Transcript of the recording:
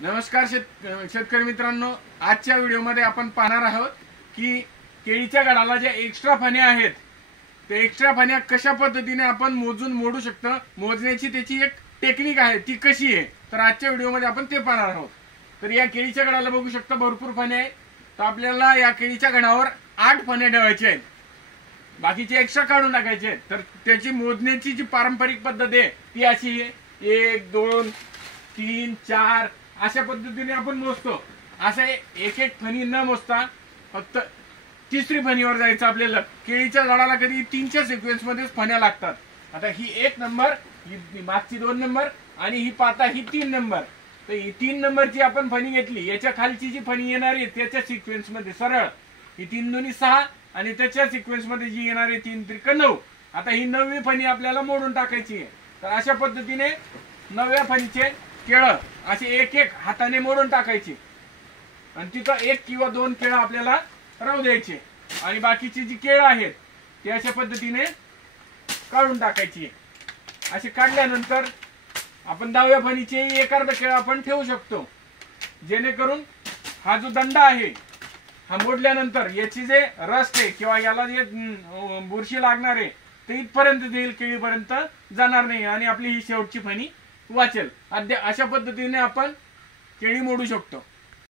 नमस्कार शेतकरी मित्रांनो, आजच्या व्हिडिओमध्ये आपण पाहणार आहोत की केळीच्या झाडाला जे एक्स्ट्रा फण्या आहेत ते एक्स्ट्रा फण्या कशा पद्धतीने आपण मोजून मोडू शकतो, मोजण्याची त्याची एक टेक्निक आहे, ती कशी आहे तर आजच्या व्हिडिओमध्ये आपण ते पाहणार आहोत। तर या केळीच्या झाडाला बघू शकता भरपूर फण्या आहेत। तर आपल्याला या केळीच्या झाडावर 8 फण्या ठेवायच्या आहेत, बाकीचे एक्स्ट्रा काढून टाकायचे आहेत। तर त्याची मोजण्याची जी पारंपरिक पद्धत आहे ती अशी आहे, 1 2 3 4 अशा पद्धतीने आपण मोजतो। असं एक एक फणी न मोजता फक्त तिसरी फणीवर जायचं आपल्याला। केळीच्या झाडाला कधी 3च्या सिक्वेन्स मध्ये फण्या लागतात। आता ही 1 नंबर, ही मागची 2 नंबर आणि ही पाता ही 3 नंबर। तर ही 3 नंबरची आपण फणी घेतली, याच्या खालची जी फणी येणार आहे त्याच्या सिक्वेन्स मध्ये सरळ ही 3 दोन्ही 6 आणि त्याच्या सिक्वेन्स मध्ये जी येणार आहे 3 त्रिक 9। आता ही 9वी फणी आपल्याला मोडून टाकायची आहे। तर अशा पद्धतीने 9व्या फणीचे केळं असे एक एक हाताने मोडून टाकायचे आणि तिथं 1 किंवा 2 केळं आपल्याला राहू द्यायचे आणि बाकीची जी केळं आहेत ते अशा पद्धतीने काढून टाकायची। असे काढल्यानंतर आपण 10व्या फणीचे एक अर्धा केळं आपण ठेवू शकतो, जेणेकरून हा जो दंडा आहे हा मोडल्यानंतर याची जे रस्ट आहे किंवा याला जे बुरशी लागणार आहे ते इथपर्यंत देईल, केळीपर्यंत जाणार नाही आणि आपली ही शेवटची फणी वाचेल। अशा पद्धतीने आपण केळी मोडू शकतो।